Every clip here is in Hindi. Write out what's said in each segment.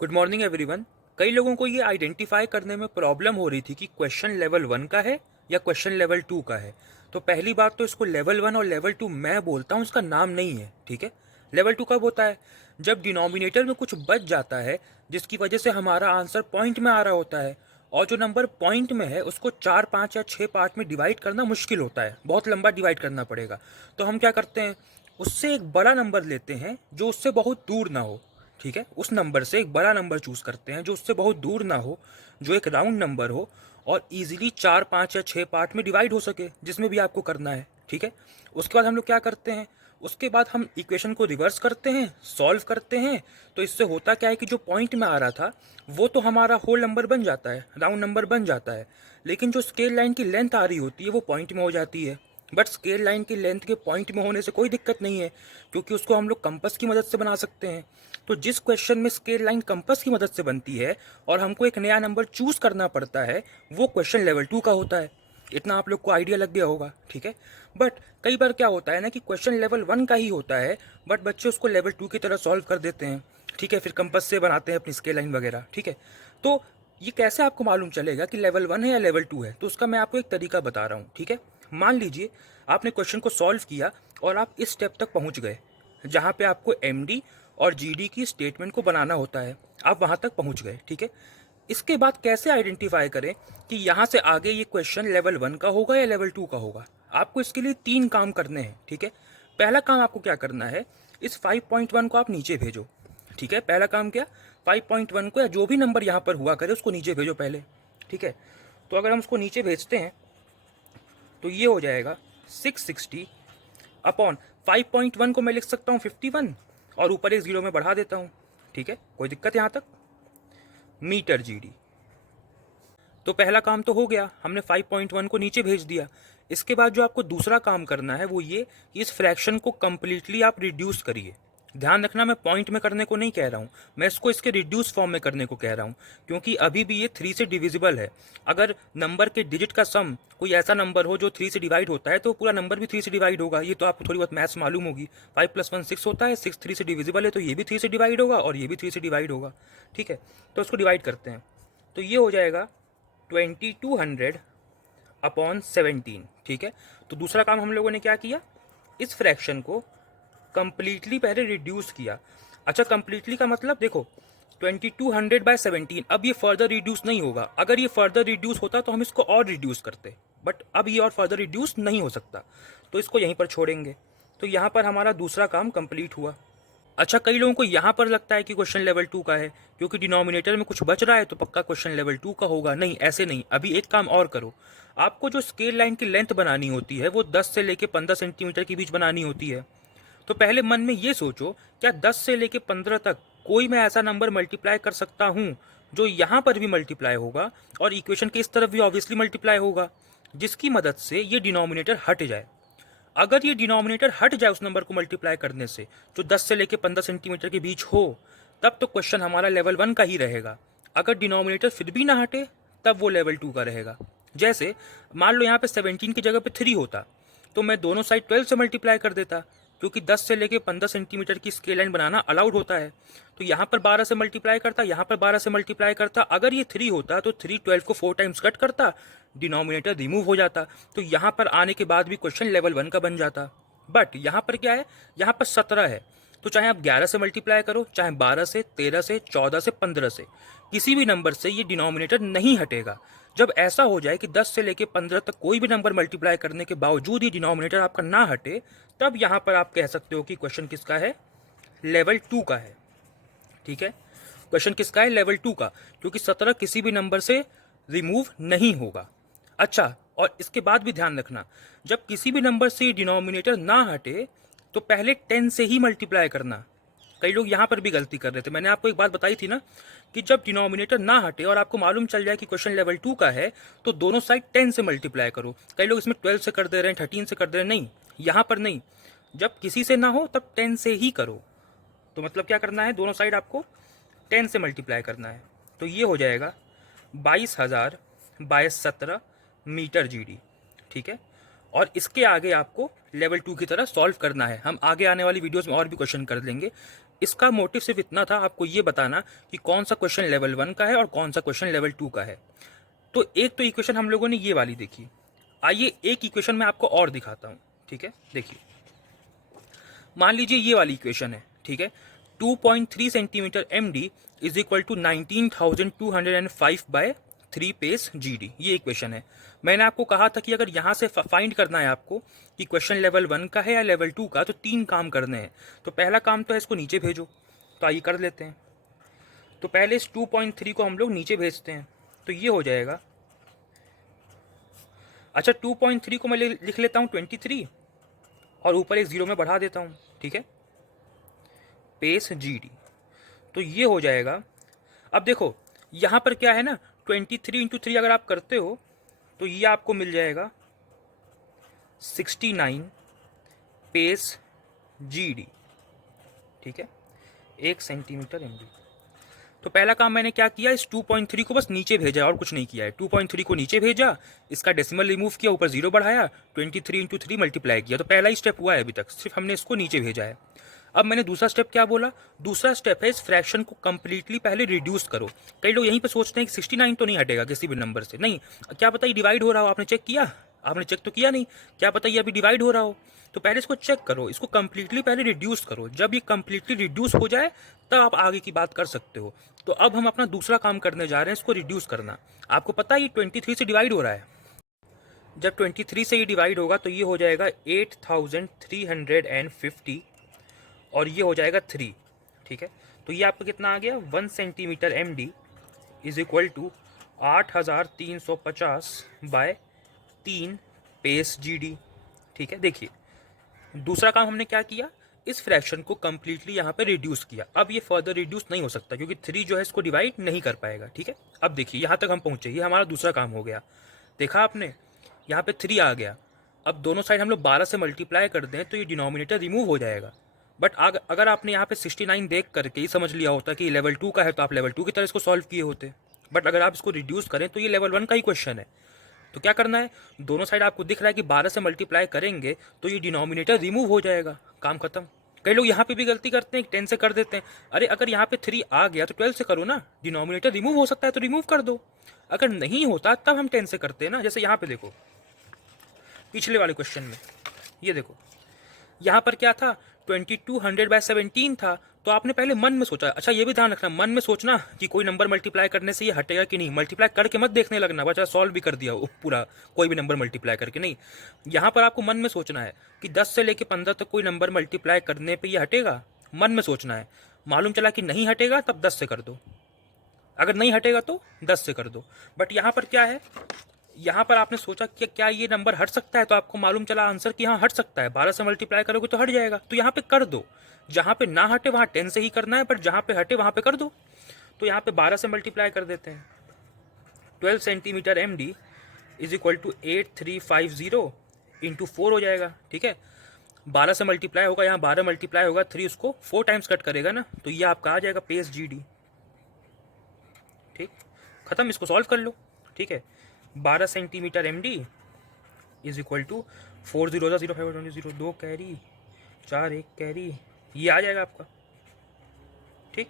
Good morning everyone. कई लोगों को ये आइडेंटिफाई करने में प्रॉब्लम हो रही थी कि क्वेश्चन लेवल 1 का है या क्वेश्चन लेवल 2 का है। तो पहली बात तो इसको लेवल 1 और लेवल 2 मैं बोलता हूँ, इसका नाम नहीं है, ठीक है। लेवल 2 कब होता है? जब डिनोमिनेटर में कुछ बच जाता है जिसकी वजह से हमारा आंसर पॉइंट में आ रहा होता है, और जो नंबर पॉइंट में है उसको 4, 5 या 6 पार्ट में डिवाइड करना मुश्किल होता है, बहुत लंबा डिवाइड करना पड़ेगा। तो हम क्या करते हैं, उससे एक बड़ा नंबर लेते हैं जो उससे बहुत दूर ना हो, ठीक है। उस नंबर से एक बड़ा नंबर चूज करते हैं जो उससे बहुत दूर ना हो, जो एक राउंड नंबर हो और इजीली 4, 5 या 6 पार्ट में डिवाइड हो सके, जिसमें भी आपको करना है, ठीक है। उसके बाद हम लोग क्या करते हैं, उसके बाद हम इक्वेशन को रिवर्स करते हैं, सॉल्व करते हैं। तो इससे होता क्या है कि जो पॉइंट में आ रहा था वो तो हमारा होल नंबर बन जाता है, राउंड नंबर बन जाता है, लेकिन जो स्केल लाइन की लेंथ आ रही होती है वो पॉइंट में हो जाती है। बट स्केल लाइन की लेंथ के पॉइंट में होने से कोई दिक्कत नहीं है, क्योंकि उसको हम लोग कंपास की मदद से बना सकते हैं। तो जिस क्वेश्चन में स्केल लाइन कंपास की मदद से बनती है और हमको एक नया नंबर चूज करना पड़ता है, वो क्वेश्चन लेवल 2 का होता है। इतना आप लोग को आइडिया लग गया होगा, ठीक है। बट कई बार क्या होता है ना कि क्वेश्चन लेवल 1 का ही होता है, बट बच्चे उसको लेवल 2 की तरह सॉल्व कर देते हैं, ठीक है। फिर कंपास से बनाते हैं अपनी स्केल लाइन वगैरह, ठीक है। तो ये कैसे आपको मालूम चलेगा कि लेवल 1 है या लेवल 2 है? तो उसका मैं आपको एक तरीका बता रहा हूँ, ठीक है। मान लीजिए आपने क्वेश्चन को सॉल्व किया और आप इस स्टेप तक पहुंच गए जहां पे आपको एमडी और जीडी की स्टेटमेंट को बनाना होता है। आप वहां तक पहुंच गए, ठीक है। इसके बाद कैसे आइडेंटिफाई करें कि यहां से आगे ये क्वेश्चन लेवल 1 का होगा या लेवल 2 का होगा? आपको इसके लिए 3 काम करने हैं, ठीक है। पहला काम आपको क्या करना है, इस 5.1 को आप नीचे भेजो, ठीक है। पहला काम क्या, 5.1 को या जो भी नंबर यहाँ पर हुआ करे उसको नीचे भेजो पहले, ठीक है। तो अगर हम उसको नीचे भेजते हैं तो ये हो जाएगा 660 अपॉन 5.1 को मैं लिख सकता हूँ 51 और ऊपर एक जीरो में बढ़ा देता हूँ, ठीक है। कोई दिक्कत यहाँ तक? Metre G. तो पहला काम तो हो गया, हमने 5.1 को नीचे भेज दिया। इसके बाद जो आपको दूसरा काम करना है वो ये कि इस फ्रैक्शन को कंप्लीटली आप रिड्यूस करिए। ध्यान रखना, मैं पॉइंट में करने को नहीं कह रहा हूँ, मैं इसको इसके रिड्यूस फॉर्म में करने को कह रहा हूँ, क्योंकि अभी भी ये 3 से डिविजिबल है। अगर नंबर के डिजिट का सम कोई ऐसा नंबर हो जो 3 से डिवाइड होता है तो पूरा नंबर भी 3 से डिवाइड होगा। ये तो आपको थोड़ी बहुत मैथ्स मालूम होगी। 5 + 1 6 होता है, 6 3 से डिविजिबल है, तो ये भी 3 से डिवाइड होगा और ये भी 3 से डिवाइड होगा, ठीक है। तो उसको डिवाइड करते हैं, तो ये हो जाएगा 2200 अपॉन 17, ठीक है। तो दूसरा काम हम लोगों ने क्या किया, इस फ्रैक्शन को कंप्लीटली पहले रिड्यूस किया। अच्छा, कंप्लीटली का मतलब देखो, 2200/17, अब ये फर्दर रिड्यूस नहीं होगा। अगर ये फर्दर रिड्यूस होता तो हम इसको और रिड्यूस करते, बट अब ये और फर्दर रिड्यूस नहीं हो सकता, तो इसको यहीं पर छोड़ेंगे। तो यहाँ पर हमारा दूसरा काम कंप्लीट हुआ। अच्छा, कई लोगों को यहाँ पर लगता है कि क्वेश्चन लेवल 2 का है, क्योंकि डिनोमिनेटर में कुछ बच रहा है तो पक्का क्वेश्चन लेवल 2 का होगा। नहीं, ऐसे नहीं। अभी एक काम और करो, आपको जो स्केल लाइन की लेंथ बनानी होती है वो 10 से लेके 15 सेंटीमीटर के बीच बनानी होती है। तो पहले मन में ये सोचो, क्या 10 से लेके 15 तक कोई मैं ऐसा नंबर मल्टीप्लाई कर सकता हूँ जो यहाँ पर भी मल्टीप्लाई होगा और इक्वेशन के इस तरफ भी ऑब्वियसली मल्टीप्लाई होगा, जिसकी मदद से ये डिनोमिनेटर हट जाए। अगर ये डिनोमिनेटर हट जाए उस नंबर को मल्टीप्लाई करने से जो 10 से लेके 15 सेंटीमीटर के बीच हो, तब तो क्वेश्चन हमारा लेवल 1 का ही रहेगा। अगर डिनोमिनेटर फिर भी ना हटे तब वो लेवल 2 का रहेगा। जैसे मान लो यहाँ पे 17 की जगह पे 3 होता, तो मैं दोनों साइड 12 से मल्टीप्लाई कर देता, क्योंकि 10 से लेके 15 सेंटीमीटर की स्केल लाइन बनाना अलाउड होता है। तो यहाँ पर 12 से मल्टीप्लाई करता, यहाँ पर 12 से मल्टीप्लाई करता। अगर ये 3 होता तो 3 12 को 4 टाइम्स कट करता, डिनोमिनेटर रिमूव हो जाता, तो यहाँ पर आने के बाद भी क्वेश्चन लेवल 1 का बन जाता। बट यहाँ पर क्या है, यहाँ पर 17 है, तो चाहे आप 11 से मल्टीप्लाई करो, चाहे 12 से, 13 से, 14 से, 15 से, किसी भी नंबर से ये डिनोमिनेटर नहीं हटेगा। जब ऐसा हो जाए कि 10 से लेके 15 तक कोई भी नंबर मल्टीप्लाई करने के बावजूद ही डिनोमिनेटर आपका ना हटे, तब यहाँ पर आप कह सकते हो कि क्वेश्चन किसका है, लेवल 2 का है, ठीक है। क्वेश्चन किसका है, लेवल 2 का, क्योंकि 17 किसी भी नंबर से रिमूव नहीं होगा। अच्छा, और इसके बाद भी ध्यान रखना, जब किसी भी नंबर से डिनोमिनेटर ना हटे तो पहले 10 से ही मल्टीप्लाई करना। कई लोग यहाँ पर भी गलती कर रहे थे। मैंने आपको एक बात बताई थी ना कि जब डिनोमिनेटर ना हटे और आपको मालूम चल जाए कि क्वेश्चन लेवल 2 का है, तो दोनों साइड 10 से मल्टीप्लाई करो। कई लोग इसमें 12 से कर दे रहे हैं, 13 से कर दे रहे हैं। नहीं, यहाँ पर नहीं, जब किसी से ना हो तब 10 से ही करो। तो मतलब क्या करना है, दोनों साइड आपको 10 से मल्टीप्लाई करना है। तो ये हो जाएगा 22,000/17 मीटर जीडी, ठीक है। और इसके आगे आपको लेवल 2 की तरह सॉल्व करना है। हम आगे आने वाली वीडियोस में और भी क्वेश्चन कर लेंगे। इसका मोटिव सिर्फ इतना था, आपको ये बताना कि कौन सा क्वेश्चन लेवल 1 का है और कौन सा क्वेश्चन लेवल 2 का है। तो एक तो इक्वेशन हम लोगों ने ये वाली देखी। आइए एक इक्वेशन मैं आपको और दिखाता हूँ, ठीक है। देखिए, मान लीजिए ये वाली इक्वेशन है, ठीक है। 2.3 centimetre M D is equal to 19,205 by 3 pace G D, ये इक्वेशन है। मैंने आपको कहा था कि अगर यहाँ से फाइंड करना है आपको कि क्वेश्चन लेवल 1 का है या लेवल 2 का, तो 3 काम करने हैं। तो पहला काम तो है इसको नीचे भेजो, तो आइए कर लेते हैं। तो पहले इस 2.3 को हम लोग नीचे भेजते हैं, तो ये हो जाएगा। अच्छा, 2.3 को मैं लिख लेता हूँ 23 और ऊपर एक 0 में बढ़ा देता हूँ, ठीक है, पेस जी डी। तो ये हो जाएगा। अब देखो यहाँ पर क्या है ना, 23 इंटू 3 अगर आप करते हो तो ये आपको मिल जाएगा 69 पेस जी डी, ठीक है, 1 सेंटीमीटर एम डी। तो पहला काम मैंने क्या किया, इस 2.3 को बस नीचे भेजा और कुछ नहीं किया है। 2.3 को नीचे भेजा, इसका डेसिमल रिमूव किया, ऊपर 0 बढ़ाया, 23 इंटू 3 मल्टीप्लाई किया। तो पहला ही स्टेप हुआ है अभी तक, सिर्फ हमने इसको नीचे भेजा है। अब मैंने दूसरा स्टेप क्या बोला, दूसरा स्टेप है इस फ्रैक्शन को कंप्लीटली पहले रिड्यूस करो। कई लोग यहीं पे सोचते हैं कि 69 तो नहीं हटेगा किसी भी नंबर से, नहीं, क्या पता ये डिवाइड हो रहा हो। आपने चेक किया? आपने चेक तो किया नहीं, क्या पता ये अभी डिवाइड हो रहा हो। तो पहले इसको चेक करो, इसको कंप्लीटली पहले रिड्यूस करो। जब ये कंप्लीटली रिड्यूस हो जाए तब आप आगे की बात कर सकते हो। तो अब हम अपना दूसरा काम करने जा रहे हैं, इसको रिड्यूस करना। आपको पता है ये 23 से डिवाइड हो रहा है। जब 23 से ये डिवाइड होगा तो ये हो जाएगा 8350 और ये हो जाएगा 3, ठीक है। तो ये आपका कितना आ गया, 1 centimetre M D is equal to 8350 by 3 pace G D, ठीक है। देखिए दूसरा काम हमने क्या किया, इस फ्रैक्शन को कंप्लीटली यहाँ पे रिड्यूस किया। अब ये फर्दर रिड्यूस नहीं हो सकता क्योंकि 3 जो है इसको डिवाइड नहीं कर पाएगा, ठीक है। अब देखिए यहाँ तक हम पहुँचे, ये हमारा दूसरा काम हो गया। देखा आपने, यहाँ पे 3 आ गया। अब दोनों साइड हम लोग 12 से मल्टीप्लाई कर दें तो ये डिनोमिनेटर रिमूव हो जाएगा। बट अगर आपने यहाँ पे 69 देख करके ही समझ लिया होता कि लेवल 2 का है तो आप लेवल 2 की तरह इसको सॉल्व किए होते। बट अगर आप इसको रिड्यूस करें तो ये लेवल 1 का ही क्वेश्चन है। तो क्या करना है, दोनों साइड आपको दिख रहा है कि 12 से मल्टीप्लाई करेंगे तो ये डिनोमिनेटर रिमूव हो जाएगा, काम खत्म। कई लोग यहाँ पे भी गलती करते हैं, 10 से कर देते हैं। अरे अगर यहाँ पे 3 आ गया तो 12 से करो ना, डिनोमिनेटर रिमूव हो सकता है तो रिमूव कर दो। अगर नहीं होता तब हम 10 से करते हैं ना। जैसे यहाँ पे देखो पिछले वाले क्वेश्चन में, ये देखो यहाँ पर क्या था, 2200/17 था। तो आपने पहले मन में सोचा। अच्छा ये भी ध्यान रखना, मन में सोचना कि कोई नंबर मल्टीप्लाई करने से ये हटेगा कि नहीं। मल्टीप्लाई करके मत देखने लगना, बच्चा सॉल्व भी कर दिया वो पूरा, कोई भी नंबर मल्टीप्लाई करके नहीं। यहाँ पर आपको मन में सोचना है कि 10 से लेकर 15 तक कोई नंबर मल्टीप्लाई करने पर ये हटेगा, मन में सोचना है। मालूम चला कि नहीं हटेगा तब 10 से कर दो, अगर नहीं हटेगा तो 10 से कर दो। बट यहाँ पर क्या है, यहाँ पर आपने सोचा कि क्या ये नंबर हट सकता है, तो आपको मालूम चला आंसर कि हाँ हट सकता है। 12 से मल्टीप्लाई करोगे तो हट जाएगा, तो यहाँ पे कर दो। जहाँ पे ना हटे वहाँ 10 से ही करना है, बट जहाँ पे हटे वहाँ पे कर दो। तो यहाँ पे 12 से मल्टीप्लाई कर देते हैं। 12 centimetre M D is equal to 8350 into 4 हो जाएगा, ठीक है। 12 से मल्टीप्लाई होगा, यहाँ 12 मल्टीप्लाई होगा, 3 उसको 4 टाइम्स कट करेगा ना, तो ये आपका आ जाएगा पेस जी डी, ठीक, खत्म। इसको सॉल्व कर लो, ठीक है। 12 centimetre M D is equal to 4 0 0 5 0 2 carry 4 1 carry, ये आ जाएगा आपका, ठीक।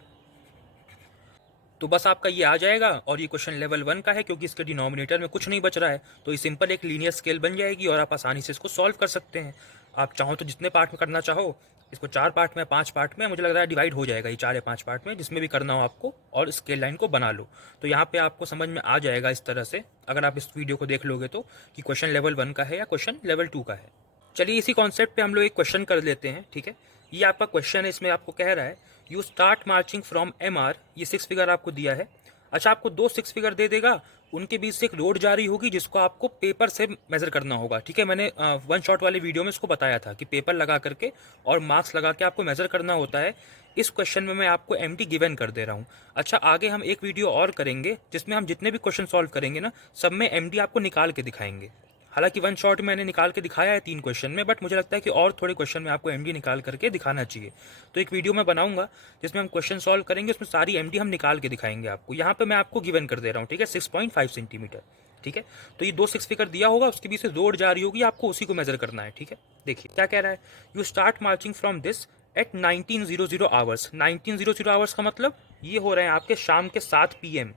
तो बस आपका ये आ जाएगा। और ये क्वेश्चन लेवल 1 का है क्योंकि इसके डिनोमिनेटर में कुछ नहीं बच रहा है, तो ये सिंपल एक लीनियर स्केल बन जाएगी और आप आसानी से इसको सॉल्व कर सकते हैं। आप चाहो तो जितने पार्ट में करना चाहो, इसको 4 पार्ट में 5 पार्ट में, मुझे लग रहा है डिवाइड हो जाएगा ये 4 या 5 पार्ट में, जिसमें भी करना हो आपको, और स्केल लाइन को बना लो। तो यहाँ पे आपको समझ में आ जाएगा इस तरह से, अगर आप इस वीडियो को देख लोगे तो, कि क्वेश्चन लेवल 1 का है या क्वेश्चन लेवल 2 का है। चलिए इसी कॉन्सेप्ट पे हम लोग एक क्वेश्चन कर लेते हैं, ठीक है। ये आपका क्वेश्चन है, इसमें आपको कह रहा है you start marching from MR, ये 6 फिगर आपको दिया है। अच्छा आपको 2 6 फिगर दे देगा, उनके बीच से एक रोड जारी होगी जिसको आपको पेपर से मेजर करना होगा, ठीक है। मैंने वन शॉट वाले वीडियो में इसको बताया था कि पेपर लगा करके और मार्क्स लगा के आपको मेजर करना होता है। इस क्वेश्चन में मैं आपको एमडी गिवन कर दे रहा हूँ। अच्छा आगे हम एक वीडियो और करेंगे जिसमें हम जितने भी क्वेश्चन सॉल्व करेंगे ना, सब में एमडी आपको निकाल के दिखाएंगे। हालांकि वन शॉट मैंने निकाल के दिखाया है 3 क्वेश्चन में, बट मुझे लगता है कि और थोड़े क्वेश्चन में आपको एमडी निकाल करके दिखाना चाहिए। तो एक वीडियो मैं बनाऊंगा जिसमें हम क्वेश्चन सॉल्व करेंगे, उसमें सारी एमडी हम निकाल के दिखाएंगे आपको। यहाँ पे मैं आपको गिवन कर दे रहा हूँ, ठीक है, 6.5 सेंटीमीटर, ठीक है। तो ये 2 6 फिगर दिया होगा, उसके बीच से रोड जा रही होगी, आपको उसी को मेजर करना है, ठीक है। देखिए क्या कह रहा है, you start marching from this eight 1900 hours. 1900 hours का मतलब ये हो रहे हैं आपके शाम के 7 PM,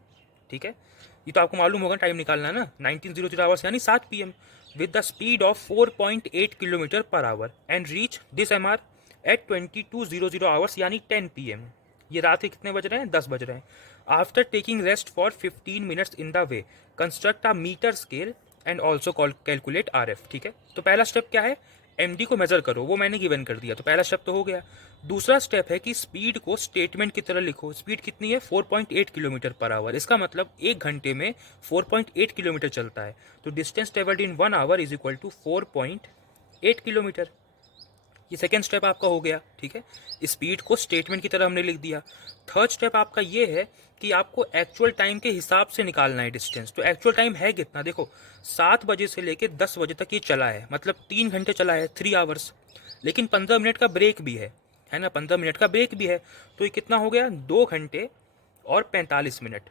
ठीक है। ये तो आपको मालूम होगा टाइम निकालना है ना, 1900 आवर्स यानी 7 PM, with the speed of 4.8 kilometre per hour and reach this MR at 2200 hours यानी 10 PM। ये रात के कितने बज रहे हैं, 10 बज रहे हैं। After taking rest for 15 minutes in the way construct a metre scale and also calculate RF, ठीक है। तो पहला स्टेप क्या है, MD को मेजर करो, वो मैंने गिवन कर दिया, तो पहला स्टेप तो हो गया। दूसरा स्टेप है कि स्पीड को स्टेटमेंट की तरह लिखो। स्पीड कितनी है, 4.8 किलोमीटर पर आवर। इसका मतलब एक घंटे में 4.8 किलोमीटर चलता है, तो distance travelled in 1 hour is equal to 4.8 kilometre. ये सेकेंड स्टेप आपका हो गया, ठीक है। स्पीड को स्टेटमेंट की तरह हमने लिख दिया। थर्ड स्टेप आपका ये है कि आपको एक्चुअल टाइम के हिसाब से निकालना है डिस्टेंस। तो एक्चुअल टाइम है कितना, देखो 7 बजे से लेके 10 बजे तक ये चला है, मतलब 3 घंटे चला है, 3 आवर्स। लेकिन 15 मिनट का ब्रेक भी है ना, 15 मिनट का ब्रेक भी है। तो ये कितना हो गया, 2 घंटे और 45 मिनट।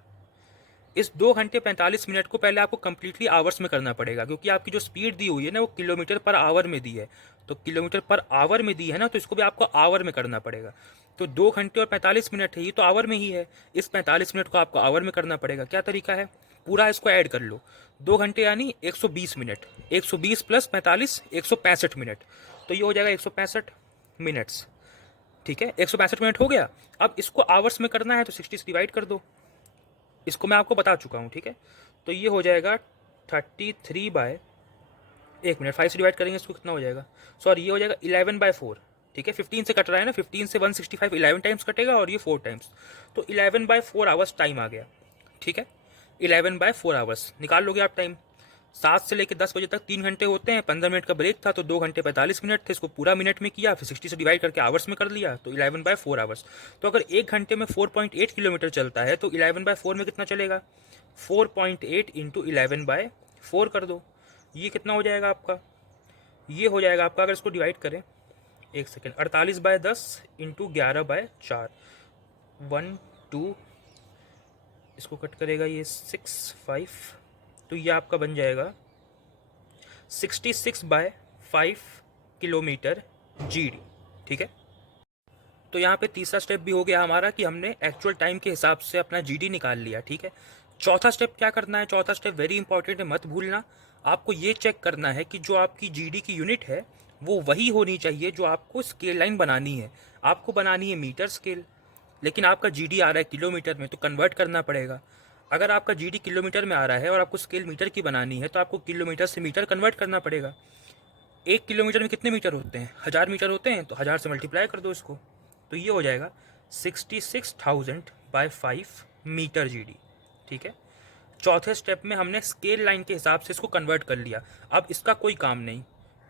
इस 2 घंटे 45 मिनट को पहले आपको कंप्लीटली आवर्स में करना पड़ेगा, क्योंकि आपकी जो स्पीड दी हुई है ना वो किलोमीटर पर आवर में दी है। तो किलोमीटर पर आवर में दी है ना, तो इसको भी आपको आवर में करना पड़ेगा। तो 2 घंटे और 45 मिनट है, ये तो आवर में ही है। इस 45 मिनट को आपको आवर में करना पड़ेगा। क्या तरीका है, पूरा इसको ऐड कर लो। 2 घंटे यानी 120 मिनट, 120 प्लस 45 165 मिनट, तो ये हो जाएगा 165 मिनट्स, ठीक है। 165 मिनट हो गया। अब इसको आवर्स में करना है तो 60 से डिवाइड कर दो। इसको मैं आपको बता चुका हूँ, ठीक है। तो ये हो जाएगा 33 बाय, एक मिनट, 5 से डिवाइड करेंगे इसको कितना हो जाएगा, सॉरी ये हो जाएगा 11/4, ठीक है। 15 से कट रहा है ना, 15 से 165 11 टाइम्स कटेगा और ये 4 टाइम्स, तो 11/4 आवर्स टाइम आ गया, ठीक है। 11/4 आवर्स निकाल लोगे आप टाइम। 7 से लेकर 10 बजे तक 3 घंटे होते हैं, 15 मिनट का ब्रेक था, तो 2 घंटे 45 मिनट थे। इसको पूरा मिनट में किया, फिर 60 से डिवाइड करके आवर्स में कर लिया, तो 11/4 आवर्स। तो अगर एक घंटे में 4.8 किलोमीटर चलता है तो 11/4 में कितना चलेगा, 4.8 इंटू 11/4 कर दो। ये कितना हो जाएगा आपका, ये हो जाएगा आपका, अगर इसको डिवाइड करें, एक सेकेंड, 48/10 इंटू 11/4, 1 2, इसको कट करेगा ये 6 5, तो ये आपका बन जाएगा 66/5 किलोमीटर GD, ठीक है। तो यहाँ पे तीसरा स्टेप भी हो गया हमारा कि हमने एक्चुअल टाइम के हिसाब से अपना GD निकाल लिया, ठीक है। चौथा स्टेप क्या करना है, चौथा स्टेप वेरी इंपॉर्टेंट है, मत भूलना। आपको ये चेक करना है कि जो आपकी GD की यूनिट है वो वही होनी चाहिए जो आपको स्केल लाइन बनानी है। आपको बनानी है मीटर स्केल, लेकिन आपका GD आ रहा है किलोमीटर में, तो कन्वर्ट करना पड़ेगा। अगर आपका GD किलोमीटर में आ रहा है और आपको स्केल मीटर की बनानी है, तो आपको किलोमीटर से मीटर कन्वर्ट करना पड़ेगा। 1 किलोमीटर में कितने मीटर होते हैं, 1000 मीटर होते हैं, तो 1000 से मल्टीप्लाई कर दो इसको, तो ये हो जाएगा 66,000/5 मीटर GD, ठीक है। चौथे स्टेप में हमने स्केल लाइन के हिसाब से इसको कन्वर्ट कर लिया। अब इसका कोई काम नहीं,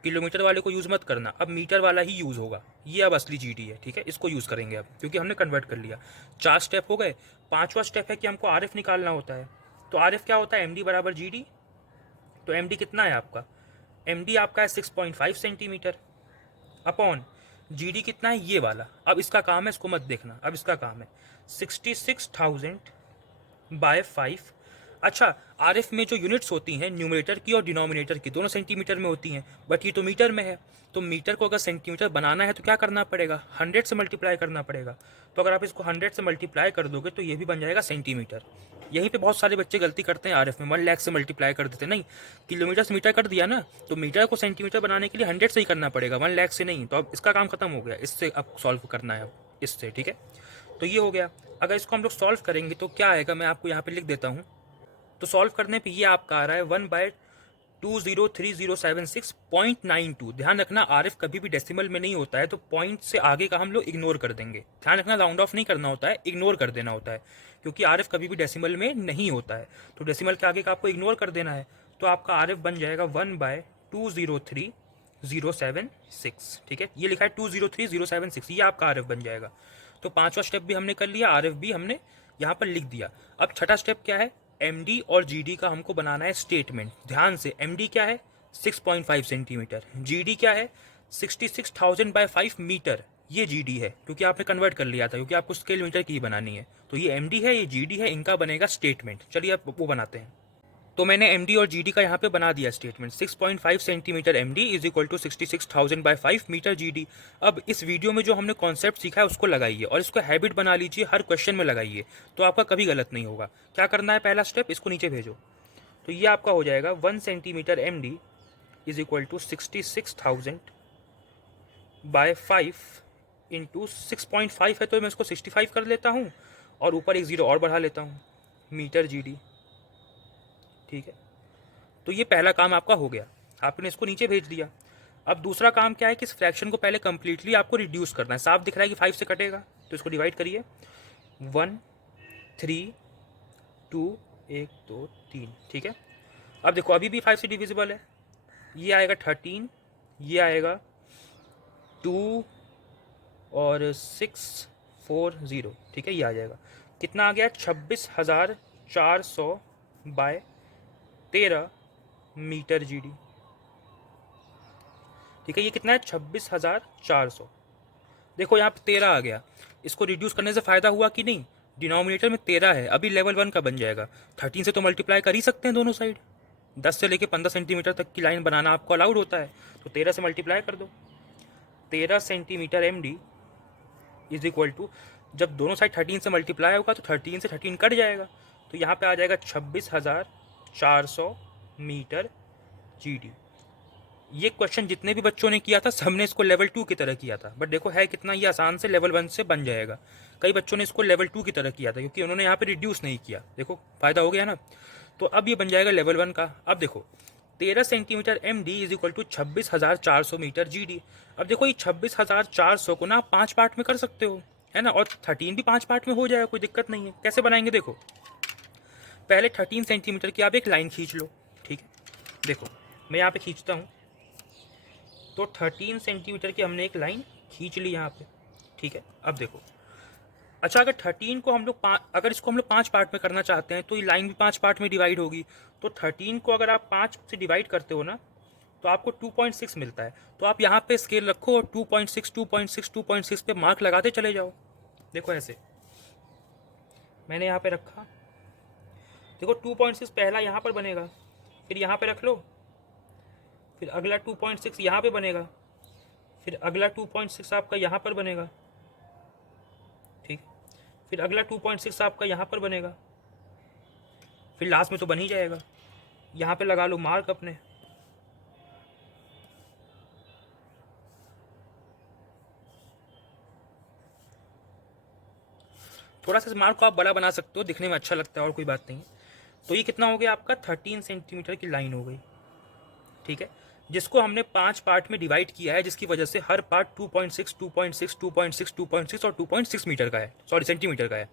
किलोमीटर वाले को यूज़ मत करना, अब मीटर वाला ही यूज़ होगा। ये अब असली GD है, ठीक है, इसको यूज़ करेंगे अब, क्योंकि हमने कन्वर्ट कर लिया। 4 स्टेप हो गए। 5वां स्टेप है कि हमको RF निकालना होता है। तो RF क्या होता है, MD बराबर GD। तो MD कितना है आपका, MD आपका है 6.5 सेंटीमीटर अपॉन GD कितना है, ये वाला। अब इसका काम है, इसको मत देखना, अब इसका काम है 66,000/5। अच्छा, RF में जो यूनिट्स होती हैं न्यूमरेटर की और डिनोमिनेटर की, दोनों सेंटीमीटर में होती हैं, बट ये तो मीटर में है। तो मीटर को अगर सेंटीमीटर बनाना है तो क्या करना पड़ेगा, 100 से मल्टीप्लाई करना पड़ेगा। तो अगर आप इसको 100 से मल्टीप्लाई कर दोगे तो ये भी बन जाएगा सेंटीमीटर। यहीं पे बहुत सारे बच्चे गलती करते हैं, RF में 1 लाख से मल्टीप्लाई कर देते, नहीं, किलोमीटर से मीटर कर दिया ना, तो मीटर को सेंटीमीटर बनाने के लिए 100 से ही करना पड़ेगा, 1 लाख से नहीं। तो अब इसका काम खत्म हो गया, इससे अब सॉल्व करना है, अब इससे, ठीक है। तो ये हो गया। अगर इसको हम लोग सॉल्व करेंगे तो क्या आएगा, मैं आपको यहाँ पे लिख देता हूँ। तो सॉल्व करने पे ये आपका आ रहा है 1/203076.92। ध्यान रखना RF कभी भी डेसिमल में नहीं होता है, तो पॉइंट से आगे का हम लोग इग्नोर कर देंगे। ध्यान रखना, राउंड ऑफ नहीं करना होता है, इग्नोर कर देना होता है, क्योंकि RF कभी भी डेसिमल में नहीं होता है। तो डेसिमल के आगे का आपको इग्नोर कर देना है। तो आपका RF बन जाएगा 1/203076, ठीक है। ये लिखा है 203076, ये आपका RF बन जाएगा। तो 5वां स्टेप भी हमने कर लिया, RF भी हमने यहाँ पर लिख दिया। अब छठा स्टेप क्या है, MD और GD का हमको बनाना है स्टेटमेंट। ध्यान से, MD क्या है 6.5 सेंटीमीटर, GD क्या है 66,000/5 मीटर, ये GD है, क्योंकि आपने कन्वर्ट कर लिया था, क्योंकि आपको स्केल मीटर की ही बनानी है। तो ये MD है, ये GD है, इनका बनेगा स्टेटमेंट। चलिए अब वो बनाते हैं। तो मैंने एम डी और जी डी का यहाँ पे बना दिया statement. 6.5 centimetre M D is equal to 66,000 by 5 metre G D. अब इस वीडियो में जो हमने कॉन्सेप्ट सीखा है उसको लगाइए और इसको हैबिट बना लीजिए, हर क्वेश्चन में लगाइए, तो आपका कभी गलत नहीं होगा। क्या करना है, पहला स्टेप, इसको नीचे भेजो। तो ये आपका हो जाएगा 1 centimetre M D is equal to 66,000 by 5 into 6.5 है तो मैं इसको 65 कर लेता हूँ और ऊपर एक ज़ीरो और बढ़ा लेता हूँ, मीटर जी डी। ठीक है, तो ये पहला काम आपका हो गया, आपने इसको नीचे भेज दिया। अब दूसरा काम क्या है कि इस फ्रैक्शन को पहले कंप्लीटली आपको रिड्यूस करना है। साफ दिख रहा है कि 5 से कटेगा, तो इसको डिवाइड करिए। 1 3 2 1 2 3। ठीक है, अब देखो अभी भी 5 से डिविजिबल है। ये आएगा 13, ये आएगा 2 और 640। ठीक है, ये आ जाएगा, कितना आ गया, 26,400 बाय 13 मीटर जी डी। ठीक है, ये कितना है, 26,400। देखो यहाँ पे 13 आ गया। इसको रिड्यूस करने से फ़ायदा हुआ कि नहीं, डिनोमिनेटर में 13 है, अभी लेवल 1 का बन जाएगा। 13 से तो मल्टीप्लाई कर ही सकते हैं दोनों साइड, 10 से लेके 15 सेंटीमीटर तक की लाइन बनाना आपको अलाउड होता है, तो 13 से मल्टीप्लाई कर दो। 13 centimetre M D is equal to, जब दोनों साइड 13 से मल्टीप्लाई होगा तो 13 से 13 कट जाएगा, तो यहाँ पे आ जाएगा 26,400 मीटर जी डी। ये क्वेश्चन जितने भी बच्चों ने किया था सबने इसको लेवल 2 की तरह किया था, बट देखो है कितना ये आसान से लेवल 1 से बन जाएगा। कई बच्चों ने इसको लेवल 2 की तरह किया था क्योंकि उन्होंने यहाँ पे रिड्यूस नहीं किया। देखो फ़ायदा हो गया ना, तो अब ये बन जाएगा लेवल 1 का। अब देखो 13 centimetre M D is equal to 26,400 metre G D. अब देखो ये 26,400 को ना आप 5 पार्ट में कर सकते हो, है ना, और 13 भी 5 पार्ट में हो जाएगा, कोई दिक्कत नहीं है। कैसे बनाएंगे, देखो पहले 13 सेंटीमीटर की आप एक लाइन खींच लो। ठीक है, देखो मैं यहाँ पे खींचता हूँ, तो 13 सेंटीमीटर की हमने एक लाइन खींच ली यहाँ पे। ठीक है, अब देखो, अच्छा अगर 13 को हम लोग अगर इसको हम लोग 5 पार्ट में करना चाहते हैं तो ये लाइन भी 5 पार्ट में डिवाइड होगी। तो 13 को अगर आप 5 से डिवाइड करते हो ना तो आपको 2.6 मिलता है। तो आप यहाँ पे स्केल रखो और 2.6 2.6 2.6 पे मार्क लगाते चले जाओ। देखो ऐसे मैंने यहाँ पे रखा, देखो 2.6 पहला यहाँ पर बनेगा, फिर यहाँ पे रख लो, फिर अगला 2.6 यहाँ पे बनेगा, फिर अगला 2.6 आपका यहाँ पर बनेगा। ठीक, फिर अगला 2.6 आपका यहाँ पर बनेगा, फिर लास्ट में तो बन ही जाएगा। यहाँ पे लगा लो मार्क अपने। थोड़ा सा मार्क को आप बड़ा बना सकते हो, दिखने में अच्छा लगता है और कोई बात नहीं। तो ये कितना हो गया आपका, 13 सेंटीमीटर की लाइन हो गई। ठीक है, जिसको हमने 5 पार्ट में डिवाइड किया है, जिसकी वजह से हर पार्ट 2.6 2.6 2.6 2.6 और 2.6 मीटर का है, सॉरी सेंटीमीटर का है।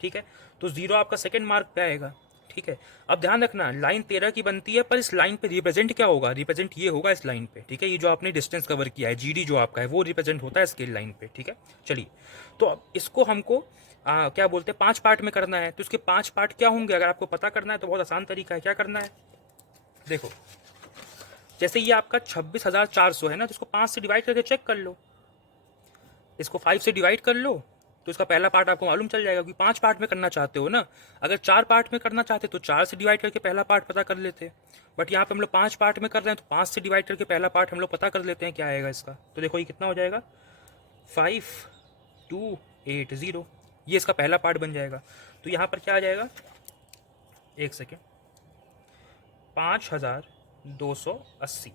ठीक है, तो जीरो आपका सेकंड मार्क पे आएगा। ठीक है, अब ध्यान रखना लाइन 13 की बनती है, पर इस लाइन पे रिप्रेजेंट क्या होगा, रिप्रेजेंट ये होगा इस लाइन पे। ठीक है, ये जो आपने डिस्टेंस कवर किया है जीडी जो आपका है वो रिप्रेजेंट होता है स्केल लाइन पे। ठीक है, चलिए, तो अब इसको हमको क्या बोलते हैं 5 पार्ट में करना है। तो इसके 5 पार्ट क्या होंगे, अगर आपको पता करना है तो बहुत आसान तरीका है। क्या करना है, देखो जैसे ये आपका 26,400 है ना, तो इसको 5 से डिवाइड करके चेक कर लो। इसको 5 से डिवाइड कर लो तो इसका पहला पार्ट आपको मालूम चल जाएगा, क्योंकि 5 पार्ट में करना चाहते हो ना। अगर 4 पार्ट में करना चाहते तो 4 से डिवाइड करके पहला पार्ट पता कर लेते, बट यहाँ पे हम लोग 5 पार्ट में कर रहे हैं तो 5 से डिवाइड करके पहला पार्ट हम लोग पता कर लेते हैं क्या आएगा इसका। तो देखो ये कितना हो जाएगा, 5280, ये इसका पहला पार्ट बन जाएगा। तो यहाँ पर क्या आ जाएगा, एक सेकेंड, 5280।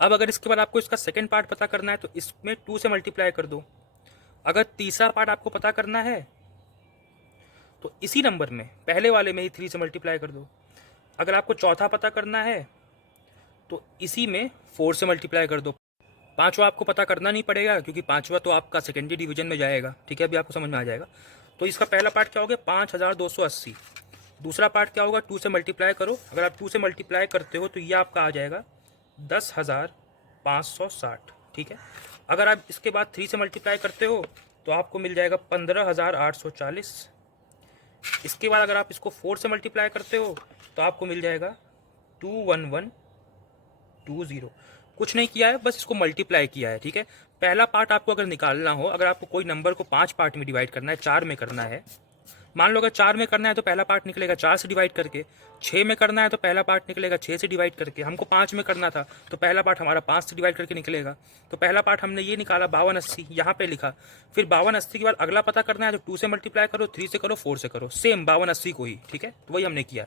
अब अगर इसके बाद आपको इसका सेकेंड पार्ट पता करना है तो इसमें 2 से मल्टीप्लाई कर दो। अगर तीसरा पार्ट आपको पता करना है तो इसी नंबर में पहले वाले में ही 3 से मल्टीप्लाई कर दो। अगर आपको चौथा पता करना है तो इसी में 4 से मल्टीप्लाई कर दो। पांचवा आपको पता करना नहीं पड़ेगा क्योंकि पांचवा तो आपका सेकेंडरी डिवीजन में जाएगा। ठीक है, अभी आपको समझ में आ जाएगा। तो इसका पहला पार्ट क्या हो गया, 5280। दूसरा पार्ट क्या होगा, 2 से मल्टीप्लाई करो। अगर आप 2 से मल्टीप्लाई करते हो तो ये आपका आ जाएगा 10,560। ठीक है, अगर आप इसके बाद 3 से मल्टीप्लाई करते हो तो आपको मिल जाएगा 15,840। इसके बाद अगर आप इसको 4 से मल्टीप्लाई करते हो तो आपको मिल जाएगा 21120। कुछ नहीं किया है, बस इसको मल्टीप्लाई किया है। ठीक है, पहला पार्ट आपको अगर निकालना हो, अगर आपको कोई नंबर को 5 पार्ट में डिवाइड करना है, 4 में करना है, मान लो अगर 4 में करना है तो पहला पार्ट निकलेगा 4 से डिवाइड करके, 6 में करना है तो पहला पार्ट निकलेगा 6 से डिवाइड करके, हमको 5 में करना था तो पहला पार्ट हमारा 5 से डिवाइड करके निकलेगा। तो पहला पार्ट हमने ये निकाला 5280, यहाँ पे लिखा। फिर 5280 के बाद अगला पता करना है तो 2 से मल्टीप्लाई करो, 3 से करो, 4 से करो, सेम 5280 को ही, ठीक है। तो वही हमने किया।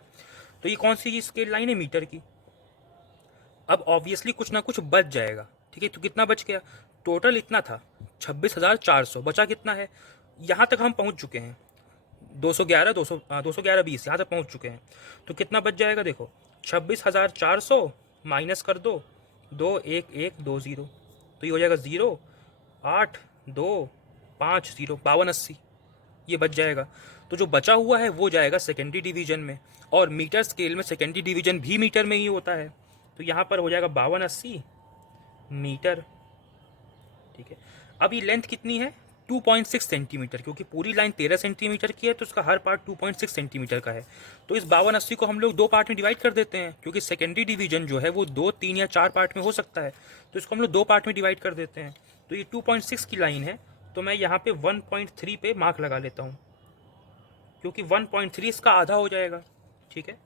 तो ये कौन सी स्केल लाइन है? मीटर की। अब ऑब्वियसली कुछ ना कुछ बच जाएगा, ठीक है। तो कितना बच गया? टोटल इतना था 26,400, बचा कितना है? यहाँ तक हम पहुँच चुके हैं 211, 211, 20 यहाँ तक पहुँच चुके हैं। तो कितना बच जाएगा देखो, 26,400 माइनस कर दो 21120, तो ये हो जाएगा 0 8 2 5 0 5280, ये बच जाएगा। तो जो बचा हुआ है वो जाएगा सेकेंडरी डिवीजन में, और मीटर स्केल में सेकेंडरी डिवीजन भी मीटर में ही होता है। तो यहाँ पर हो जाएगा 5280 मीटर, ठीक है। अब ये लेंथ कितनी है? 2.6 सेंटीमीटर, क्योंकि पूरी लाइन 13 सेंटीमीटर की है तो उसका हर पार्ट 2.6 सेंटीमीटर का है। तो इस 5280 को हम लोग 2 पार्ट में डिवाइड कर देते हैं, क्योंकि सेकेंडरी डिवीजन जो है वो 2, 3 या 4 पार्ट में हो सकता है। तो इसको हम लोग 2 पार्ट में डिवाइड कर देते हैं। तो ये 2.6 की लाइन है, तो मैं यहाँ पे 1.3 पे मार्क लगा लेता हूँ, क्योंकि 1.3 इसका आधा हो जाएगा, ठीक है।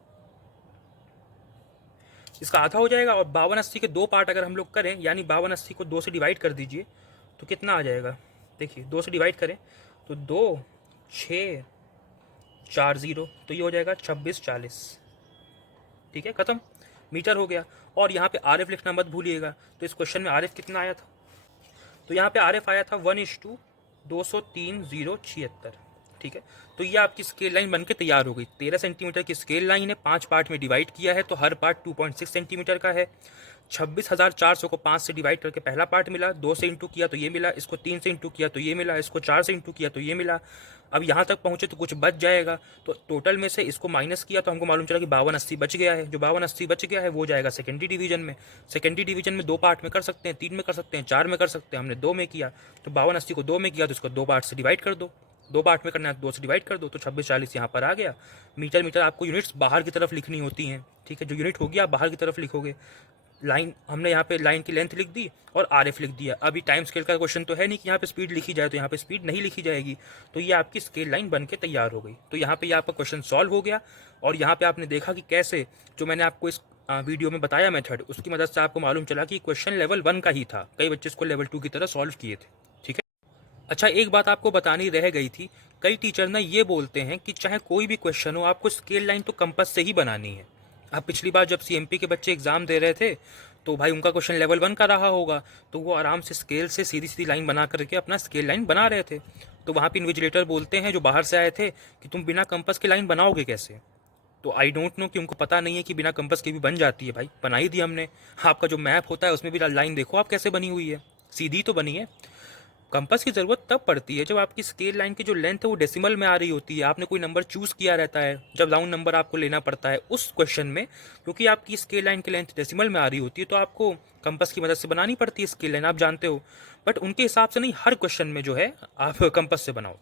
इसका आधा हो जाएगा। और 5280 के 2 पार्ट अगर हम लोग करें, यानी 5280 को 2 से डिवाइड कर दीजिए, तो कितना आ जाएगा? देखिए 2 से डिवाइड करें तो 2 6 4 0, तो ये हो जाएगा 2640, ठीक है, खत्म, मीटर हो गया। और यहाँ पे आरएफ लिखना मत भूलिएगा। तो इस क्वेश्चन में आरएफ कितना आया था? तो यहाँ पे आरएफ आया था 1:203,076, ठीक है। तो ये आपकी स्केल लाइन बनके तैयार हो गई। 13 सेंटीमीटर की स्केल लाइन है, 5 पार्ट में डिवाइड किया है, तो हर पार्ट 2.6 सेंटीमीटर का है। 26,400 को 5 से डिवाइड करके पहला पार्ट मिला, 2 से इंटू किया तो ये मिला, इसको 3 से इंटू किया तो ये मिला, इसको 4 से इंटू किया तो ये मिला। अब यहाँ तक पहुँचे तो कुछ बच जाएगा, तो टोटल में से इसको माइनस किया तो हमको मालूम चला कि 5280 बच गया है। जो 5280 बच गया है वो जाएगा सेकेंडरी डिवीजन में। सेकेंडरी डिवीजन में 2 पार्ट में कर सकते हैं, 3 में कर सकते हैं, 4 में कर सकते हैं, हमने 2 में किया। तो 5280 को 2 में किया तो इसको 2 पार्ट से डिवाइड कर दो, 2 पार्ट में करना है 2 से डिवाइड कर दो, तो 2640 यहाँ पर आ गया। मीटर आपको यूनिट्स बाहर की तरफ लिखनी होती हैं, ठीक है। जो यूनिट होगी आप बाहर की तरफ लिखोगे। लाइन, हमने यहाँ पे लाइन की लेंथ लिख दी और आरएफ लिख दिया। अभी टाइम स्केल का क्वेश्चन तो है नहीं कि यहाँ पे स्पीड लिखी जाए, तो यहाँ पे स्पीड नहीं लिखी जाएगी। तो ये आपकी स्केल लाइन बन के तैयार हो गई। तो यहाँ पे ये आपका क्वेश्चन सॉल्व हो गया। और यहाँ पे आपने देखा कि कैसे जो मैंने आपको इस वीडियो में बताया मेथड, उसकी मदद से आपको मालूम चला कि क्वेश्चन लेवल 1 का ही था। कई बच्चे इसको लेवल 2 की तरह सॉल्व किए थे, ठीक है। अच्छा, एक बात आपको बतानी रह गई थी। कई टीचर ना ये बोलते हैं कि चाहे कोई भी क्वेश्चन हो, आपको स्केल लाइन तो कंपास से ही बनानी है। अब पिछली बार जब सीएमपी के बच्चे एग्जाम दे रहे थे तो भाई उनका क्वेश्चन लेवल 1 का रहा होगा, तो वो आराम से स्केल से सीधी सीधी लाइन बना करके अपना स्केल लाइन बना रहे थे। तो वहाँ पे इन्विजिलेटर बोलते हैं जो बाहर से आए थे कि तुम बिना कंपास की लाइन बनाओगे कैसे? तो आई डोंट नो कि उनको पता नहीं है कि बिना कंपास के भी बन जाती है। भाई बना ही दी हमने। आपका जो मैप होता है उसमें भी लाइन देखो आप कैसे बनी हुई है, सीधी तो बनी है। कंपास की ज़रूरत तब पड़ती है जब आपकी स्केल लाइन की जो लेंथ है वो डेसिमल में आ रही होती है। आपने कोई नंबर चूज़ किया रहता है, जब राउंड नंबर आपको लेना पड़ता है उस क्वेश्चन में, क्योंकि आपकी स्केल लाइन की लेंथ डेसिमल में आ रही होती है, तो आपको कंपास की मदद से बनानी पड़ती है स्केल लाइन, आप जानते हो। बट उनके हिसाब से नहीं, हर क्वेश्चन में जो है आप कंपास से बनाओ।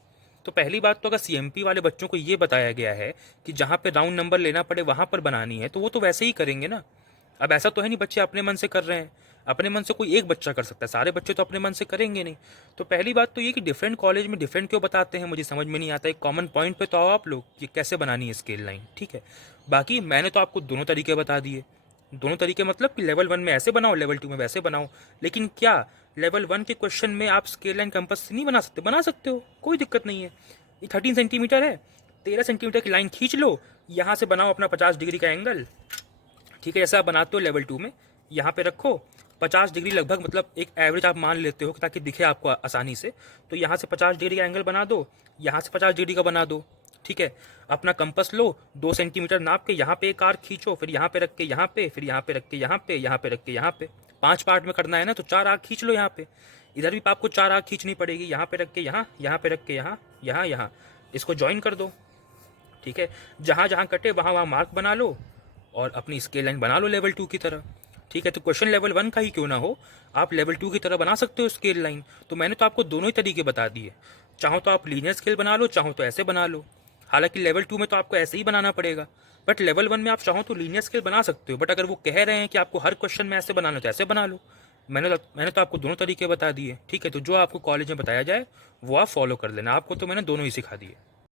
तो पहली बात तो अगर सीएमपी वाले बच्चों को ये बताया गया है कि जहाँ पे राउंड नंबर लेना पड़े वहाँ पर बनानी है, तो वो तो वैसे ही करेंगे ना। अब ऐसा तो है नहीं बच्चे अपने मन से कर रहे हैं। अपने मन से कोई एक बच्चा कर सकता है, सारे बच्चे तो अपने मन से करेंगे नहीं। तो पहली बात तो ये कि डिफरेंट कॉलेज में डिफरेंट क्यों बताते हैं, मुझे समझ में नहीं आता। एक कॉमन पॉइंट पे तो आओ आप लोग कि कैसे बनानी है स्केल लाइन, ठीक है। बाकी मैंने तो आपको दोनों तरीके बता दिए। दोनों तरीके मतलब कि लेवल 1 में ऐसे बनाओ, लेवल 2 में वैसे बनाओ। लेकिन क्या लेवल 1 के क्वेश्चन में आप स्केल लाइन कंपास से नहीं बना सकते? बना सकते हो, कोई दिक्कत नहीं है। ये 13 सेंटीमीटर है, 13 सेंटीमीटर की लाइन खींच लो, यहाँ से बनाओ अपना 50 डिग्री का एंगल, ठीक है। जैसा आप बनाते हो लेवल 2 में, यहाँ पे रखो 50 डिग्री लगभग, मतलब एक एवरेज आप मान लेते हो ताकि दिखे आपको आसानी से। तो यहाँ से 50 डिग्री का एंगल बना दो, यहाँ से 50 डिग्री का बना दो, ठीक है। अपना कंपास लो, 2 सेंटीमीटर नाप के यहाँ पे एक आर्क खींचो, फिर यहाँ पे रख के यहाँ पे, फिर यहाँ पे रख के यहाँ पे, यहाँ पे रख के यहाँ पे। 5 पार्ट में करना है ना, तो 4 आर्क खींच लो यहाँ पे। इधर भी आपको 4 आर्क खींचनी पड़ेगी, यहाँ पे रख के यहाँ, यहाँ पे रख के यहाँ, यहाँ यहाँ, इसको ज्वाइन कर दो, ठीक है। जहाँ जहाँ कटे वहाँ वहाँ मार्क बना लो और अपनी स्केल लाइन बना लो लेवल 2 की तरह, ठीक है। तो क्वेश्चन लेवल 1 का ही क्यों ना हो, आप लेवल 2 की तरह बना सकते हो स्केल लाइन। तो मैंने तो आपको दोनों ही तरीके बता दिए। चाहो तो आप लीनियर स्केल बना लो, चाहो तो ऐसे बना लो। हालांकि लेवल 2 में तो आपको ऐसे ही बनाना पड़ेगा, बट लेवल 1 में आप चाहो तो लीनियर स्केल बना सकते हो। बट अगर वो कह रहे हैं कि आपको हर क्वेश्चन में ऐसे बनाना, तो ऐसे बना लो। मैंने तो आपको दोनों तरीके बता दिए, ठीक है। तो जो आपको कॉलेज में बताया जाए वो आप फॉलो कर लेना, आपको तो मैंने दोनों ही सिखा दिए।